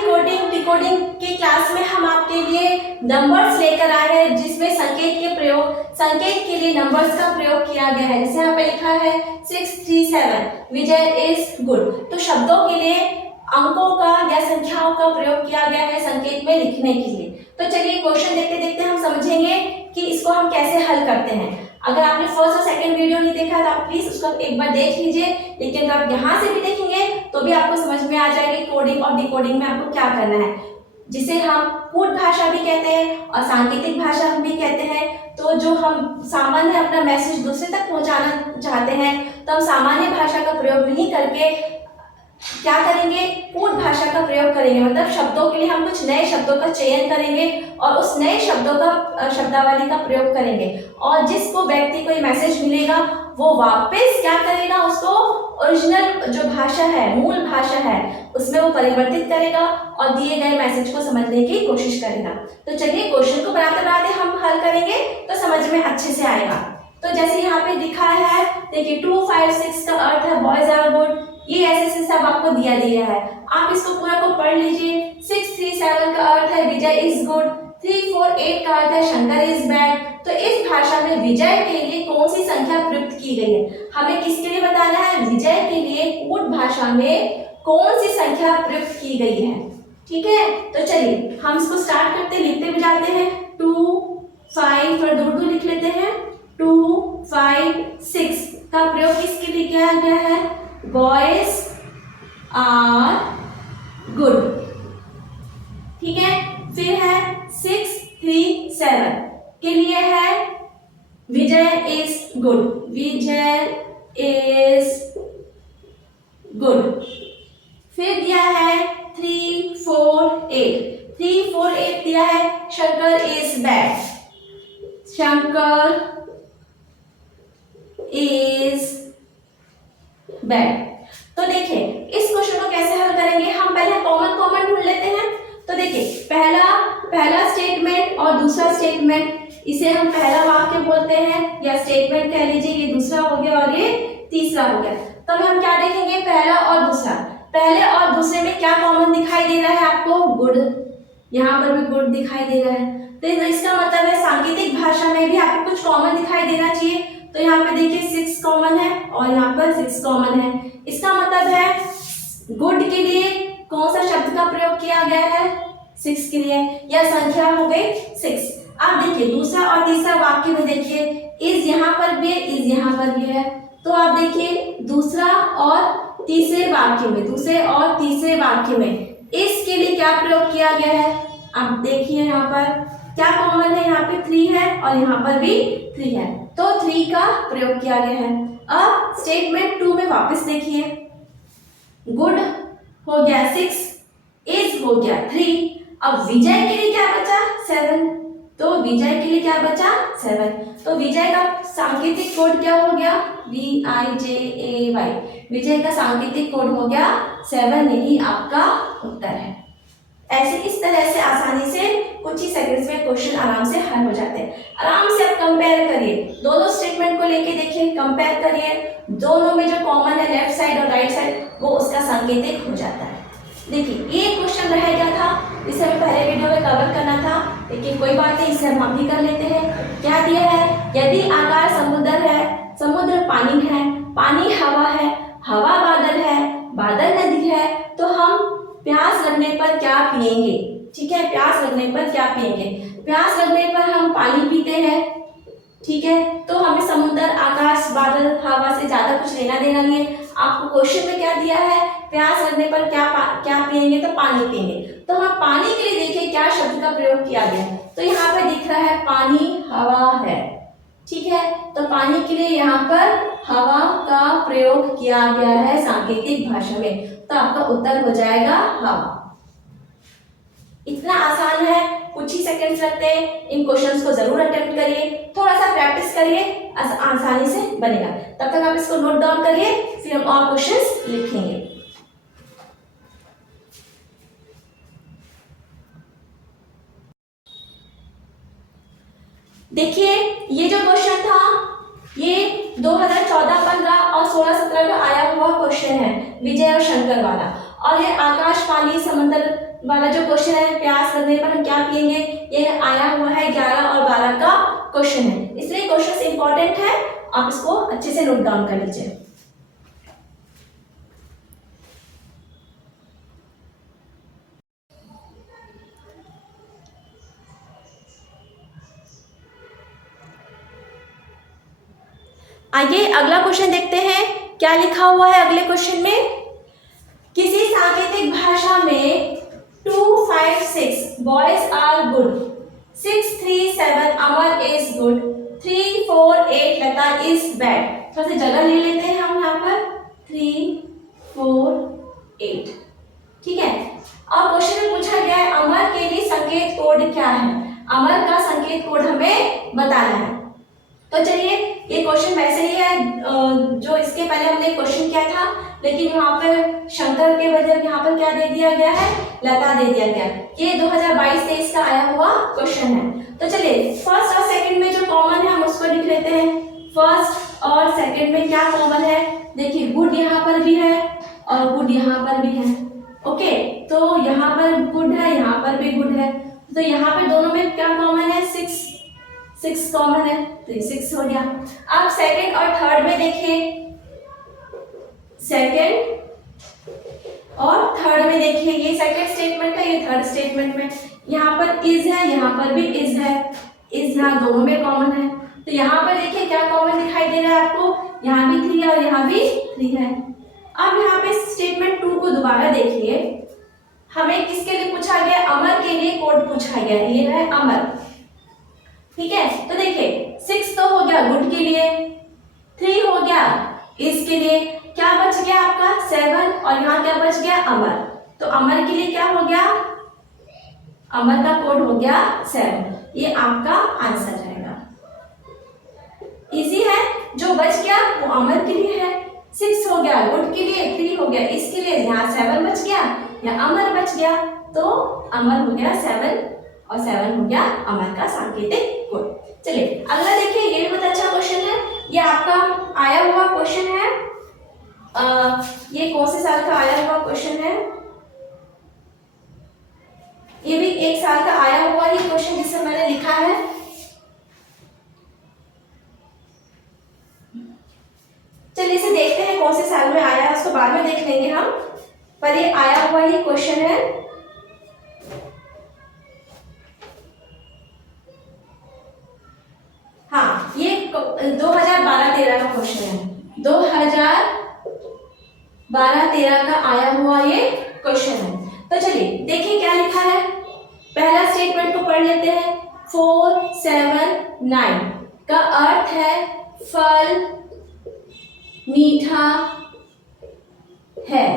Coding decoding की class में हम आपके लिए नंबर्स लेकर आए हैं, जिसमें संकेत के लिए नंबर्स का प्रयोग किया गया है। जैसे यहाँ पे लिखा है 637 विजय इज गुड। तो शब्दों के लिए अंकों का या संख्याओं का प्रयोग किया गया है संकेत में लिखने के लिए। तो चलिए क्वेश्चन देखते देखते हम समझेंगे कि इसको हम कैसे हल करते हैं। अगर आपने फर्स्ट और सेकंड वीडियो नहीं देखा तो आप प्लीज उसको एक बार देख लीजिए, लेकिन अगर आप यहाँ से भी देखेंगे तो भी आपको समझ में आ जाएगी कोडिंग और डिकोडिंग में आपको क्या करना है, जिसे हम कूट भाषा भी कहते हैं और सांकेतिक भाषा हम भी कहते हैं। तो जो हम सामान्य अपना मैसेज दूसरे तक पहुंचाना चाहते हैं तो हम सामान्य भाषा का प्रयोग नहीं करके क्या करेंगे, कूट भाषा का प्रयोग करेंगे। मतलब शब्दों के लिए हम कुछ नए शब्दों का चयन करेंगे और उस नए शब्दों का शब्दावली का प्रयोग करेंगे, और जिसको व्यक्ति को ये मैसेज मिलेगा वो वापस क्या करेगा, उसको ओरिजिनल जो भाषा है, मूल भाषा है, उसमें वो परिवर्तित करेगा और दिए गए मैसेज को समझने की कोशिश करेगा। तो चलिए क्वेश्चन को बनाते बनाते हम हल करेंगे तो समझ में अच्छे से आएगा। तो जैसे यहाँ पे दिखा है, देखिए 2, 5, 6 का अर्थ है बॉयज आर गुड। ये ऐसे सब आपको दिया है, आप इसको पूरा को पढ़ लीजिए। 6, 3, 7 का अर्थ है विजय इज गुड। 3, 4, 8 का अर्थ है शंकर इज बैड। तो इस भाषा में विजय के लिए कौन सी संख्या प्रयुक्त की गई है, हमें किसके लिए बताना है, विजय के लिए कूट भाषा में कौन सी संख्या प्रयुक्त की गई है। ठीक है, तो चलिए हम इसको स्टार्ट करते हैं, लिखते भी जाते हैं। 2, 5 और दूर दूर लिख लेते हैं। 2, 5, 6 का प्रयोग किसके लिए किया गया है, बॉयज आर गुड। ठीक है, फिर है 6, 3, 7 के लिए है Vijay is good. Vijay is good. फिर दिया है 3, 4, 8। 3, 4, 8 दिया है Shankar is bad. Shankar is bad. तो देखिए इस क्वेश्चन को कैसे हल करेंगे, हम पहले कॉमन ढूंढ लेते हैं। तो देखिए पहला स्टेटमेंट और दूसरा स्टेटमेंट, इसे हम पहला वाक्य बोलते हैं या स्टेटमेंट कह लीजिए। ये दूसरा हो गया और ये तीसरा हो गया। तब हम क्या देखेंगे, पहला और दूसरा। पहले और दूसरे में क्या कॉमन दिखाई दे रहा है आपको, गुड। यहाँ पर भी गुड दिखाई दे रहा है, तो इसका मतलब है सांकेतिक भाषा में भी आपको कुछ कॉमन दिखाई देना चाहिए। तो यहाँ पे देखिए 6 कॉमन है और यहाँ पर 6 कॉमन है। इसका मतलब है गुड के लिए कौन सा शब्द का प्रयोग किया गया है, 6 के लिए, या संख्या हो गई 6। अब देखिए दूसरा और तीसरा वाक्य में देखिए इज यहाँ पर भी है, इज यहाँ पर भी है। तो आप देखिए दूसरा और तीसरे वाक्य में इसके लिए क्या प्रयोग किया गया है। आप देखिए यहाँ पर क्या कॉमन है, यहाँ पे 3 है और यहाँ पर भी 3 है, तो 3 का प्रयोग किया गया है। अब स्टेटमेंट 2 में वापस देखिए, गुड हो गया 6, इज हो गया 3। अब विजय के लिए क्या बचा, 7। तो विजय के लिए क्या बचा, 7। तो विजय का सांकेतिक कोड क्या हो गया, VIJAY। विजय का सांकेतिक कोड हो गया 7। यही आपका उत्तर है। ऐसे इस तरह से आसानी से कुछ ही सेकंड्स में क्वेश्चन आराम से हल हो जाते हैं। आराम से आप कंपेयर करिए, दोनों स्टेटमेंट को लेके देखिए, कंपेयर करिए, दोनों में जो कॉमन है लेफ्ट साइड और राइट साइड वो उसका सांकेतिक हो जाता है। देखिए ये क्वेश्चन रह गया था, इसे हमें पहले वीडियो में कवर करना था, लेकिन कोई बात नहीं, इसे हम अभी कर लेते हैं। क्या दिया है, यदि आकाश समुद्र है, समुद्र पानी है, पानी हवा है, हवा बादल है, बादल नदी है, तो हम प्यास लगने पर क्या पिएंगे। ठीक है, प्यास लगने पर क्या पिएंगे, प्यास लगने पर हम पानी पीते हैं। ठीक है, तो हमें समुद्र, आकाश, बादल, हवा से ज्यादा कुछ लेना देना नहीं है। आपको क्वेश्चन में क्या दिया है, प्यास लगने पर क्या पिएंगे, तो पानी पिएंगे। तो हम पानी के लिए देखिए क्या शब्द का प्रयोग किया गया है। तो यहाँ पर दिख रहा है पानी हवा है। ठीक है, तो पानी के लिए यहाँ पर हवा का प्रयोग किया गया है सांकेतिक भाषा में, तो आपका उत्तर हो जाएगा हवा। इतना आसान है, कुछ ही सेकंड्स लगते हैं। इन क्वेश्चंस को जरूर अटेम्प्ट करिए, थोड़ा सा प्रैक्टिस करिए, आसानी से बनेगा। तब तक आप इसको नोट डाउन करिए, फिर हम और क्वेश्चंस लिखेंगे। देखिए ये जो क्वेश्चन था ये 2014, 15 और 16, 17 का आया हुआ क्वेश्चन है, विजय और शंकर वाला। और ये आकाश पानी समंदर वाला जो क्वेश्चन है, प्यास लगने पर हम क्या पिएंगे, ये आया हुआ है 11 और 12 का क्वेश्चन है, इसलिए क्वेश्चन इंपॉर्टेंट है, आप इसको अच्छे से नोट डाउन कर लीजिए। आइए अगला क्वेश्चन देखते हैं, क्या लिखा हुआ है अगले क्वेश्चन में। किसी सांकेतिक भाषा में 2, 5, 6 boys are good, 6, 3, 7 Amar is good, 3, 4, 8 Lata is bad. थोड़ा सा जगह ले लेते हैं हम यहाँ पर, 3, 4, 8, ठीक है। और क्वेश्चन में पूछा गया है अमर के लिए संकेत कोड क्या है, अमर का संकेत कोड हमें बताना है। तो चलिए, ये क्वेश्चन वैसे ही है जो इसके पहले हमने क्वेश्चन किया था, लेकिन यहाँ पर शंकर के बजाय यहाँ पर क्या दे दिया गया है, लता दे दिया गया। ये 2022-23 का आया हुआ क्वेश्चन है। तो चलिए, फर्स्ट और सेकंड में जो कॉमन है हम उसको लिख लेते हैं। फर्स्ट और सेकंड में क्या कॉमन है, देखिए गुड यहाँ पर भी है और गुड यहाँ पर भी है। ओके, तो यहाँ पर गुड है, यहाँ पर भी गुड है, तो यहाँ पे दोनों में क्या कॉमन है, 6 कॉमन है, तो ये 6 हो गया। अब सेकंड और थर्ड में देखिए, सेकंड और थर्ड में देखिए, ये सेकंड स्टेटमेंट है, ये थर्ड स्टेटमेंट में यहाँ पर इज है, यहाँ पर भी इज है, इज यहाँ दोनों में कॉमन है। तो यहाँ पर देखिए क्या कॉमन दिखाई दे रहा है आपको, यहाँ भी 3 है और यहाँ भी 3 है। अब यहाँ पे स्टेटमेंट 2 को दोबारा देखिए, हमें किसके लिए पूछा गया, अमर के लिए कोड पूछा गया, ये है अमर, ठीक है। तो देखिए 6 तो हो गया गुड के लिए, 3 हो गया इसके लिए, क्या बच गया आपका 7 और यहाँ क्या बच गया अमर। तो अमर के लिए क्या हो गया, अमर का कोड हो गया 7, ये आपका आंसर रहेगा। इजी है, जो बच गया वो अमर के लिए है, 6 हो गया गुड के लिए, 3 हो गया इसके लिए, यहाँ 7 बच गया या अमर बच गया, तो अमर हो गया 7 और 7 हो गया अमर का सांकेतिक कोड। चलिए अगला देखिए, ये भी बहुत अच्छा क्वेश्चन है, ये आपका आया हुआ क्वेश्चन है, ये कौन से साल का आया हुआ क्वेश्चन है, ये भी 1 साल का आया हुआ ही क्वेश्चन जिससे मैंने लिखा है। चलिए इसे देखते हैं कौन से साल में आया है, उसको बाद में देख लेंगे हम, पर ये आया हुआ ही क्वेश्चन है। हाँ, ये 2012-13 का क्वेश्चन है, 2012-13 का आया हुआ ये क्वेश्चन है। तो चलिए देखिए क्या लिखा है, पहला स्टेटमेंट को पढ़ लेते हैं। 4, 7, 9 का अर्थ है फल मीठा है।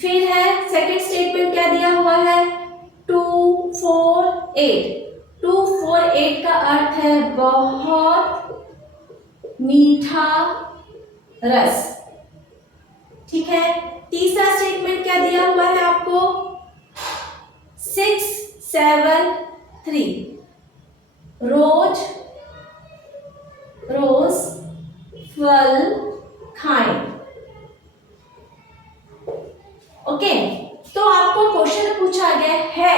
फिर है सेकंड स्टेटमेंट क्या दिया हुआ है, 2, 4, 8 2, 4, 8 का अर्थ है बहुत मीठा रस, ठीक है। तीसरा स्टेटमेंट क्या दिया हुआ है आपको, 6, 7, 3 रोज फल खाएं। ओके, तो आपको क्वेश्चन पूछा गया है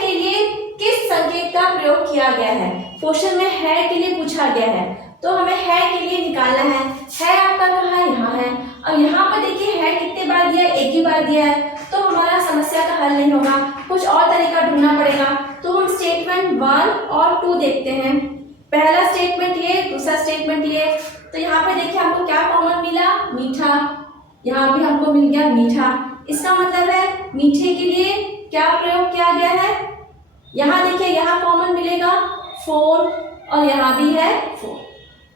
के लिए किस संकेत का प्रयोग किया गया है, क्वेश्चन में है के लिए पूछा गया है, तो हमें है के लिए निकालना है आपका कहाँ है, यहाँ है, और यहाँ पर देखिए है कितने बार दिया है, एक ही बार दिया है, तो हमारा समस्या का हल नहीं होगा, कुछ और तरीका ढूंढना पड़ेगा। तो हम स्टेटमेंट 1 और 2 देखते हैं, पहला स्टेटमेंट ये, दूसरा स्टेटमेंट ये। तो यहाँ पे देखिए हमको क्या कॉमन मिला, मीठा, यहाँ भी हमको मिल गया मीठा, इसका मतलब है मीठे के लिए क्या प्रयोग किया गया है, यहाँ देखिए यहाँ कॉमन मिलेगा 4 और यहाँ भी है 4,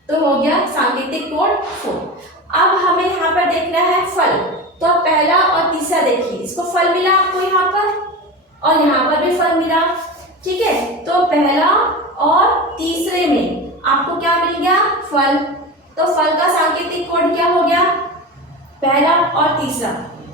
तो हो गया सांकेतिक कोड 4। अब हमें यहाँ पर देखना है फल, तो पहला और तीसरा देखिए, इसको फल मिला आपको यहाँ पर और यहाँ पर भी फल मिला, ठीक है। तो पहला और तीसरे में आपको क्या मिल गया, फल, तो फल का सांकेतिक कोड क्या हो गया, पहला और तीसरा।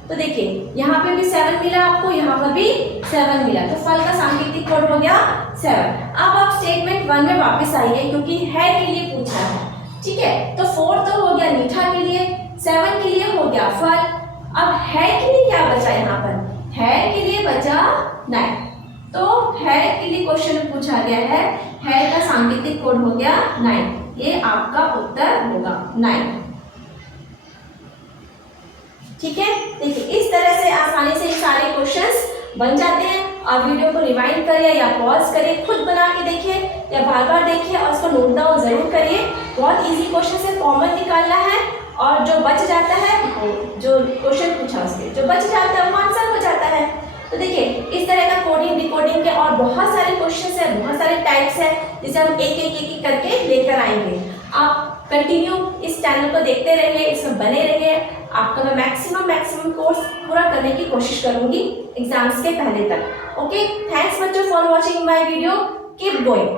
तो देखिए यहाँ पे भी 7 मिला आपको, यहाँ पर भी 7 मिला, तो फल का सांकेतिक कोड हो गया 7। अब आप स्टेटमेंट 1 में वापस आइए, क्योंकि है के लिए पूछा है, ठीक है। तो 4 तो हो गया मीठा के लिए, 7 के लिए हो गया फल। अब है के लिए क्या बचा यहाँ पर, है के लिए बचा 9। तो है के लिए क्वेश्चन पूछा गया है का सांकेतिक कोड हो गया 9। ये आपका उत्तर होगा 9। ठीक है, देखिए इस तरह से आसानी से सारे क्वेश्चंस बन जाते हैं। आप वीडियो को रिवाइंड करिए या पॉज करिए, खुद बना के देखिए या बार बार देखिए और उसको नोट डाउन जरूर करिए। बहुत इजी क्वेश्चन है, कॉमन निकालना है और जो बच जाता है वो जो क्वेश्चन पूछा उसके जो बच जाता है वो आंसर हो जाता है। तो देखिए इस तरह का कोडिंग डिकोडिंग के और बहुत सारे क्वेश्चंस है, बहुत सारे टाइप्स है जिसे हम एक करके लेकर आएंगे। आप कंटिन्यू इस चैनल को देखते रहिए, इसमें बने रहिए। आपका मैं मैक्सिमम कोर्स पूरा करने की कोशिश करूंगी एग्जाम्स के पहले तक। ओके, थैंक्स बच्चों for watching my video, keep going.